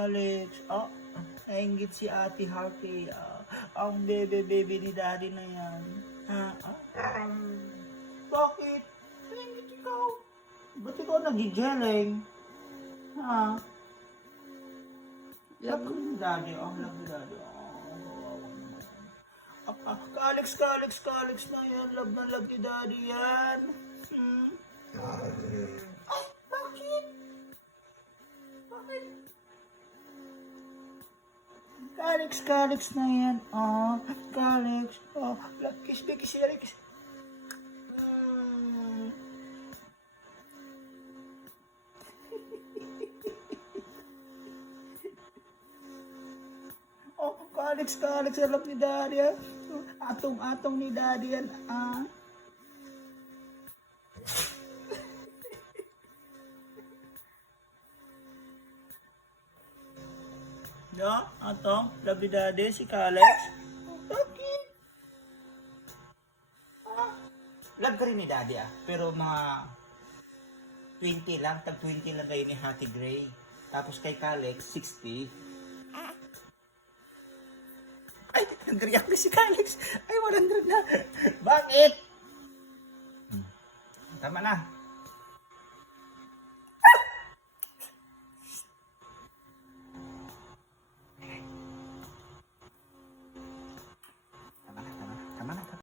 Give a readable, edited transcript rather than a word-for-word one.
Alex, nainggit si Ate Harvey. Ang bebe-bebe ni Daddy na yan. Bakit? Nainggit ikaw. Ba't ikaw nagigeleng? Love ko ni Daddy. Love ni Daddy. Ka-Alex na yan. Love na love ni Daddy yan. Ay, bakit? Bakit? Ka-Alex na yan. Ka-Alex. Kiss me, kiss me, kiss. Ka-Alex, alam ni Daddy yan. Atong ni Daddy yan. Atong, love ni Daddy, si Ka-Alex. Bakit? Love ka rin ni Daddy pero mga 20 lang, tag 20 lang kayo ni Hattie Gray. Tapos kay Ka-Alex, 60. Ay, nag-react na si Ka-Alex. Ay, 100 na. Bakit? Tama na.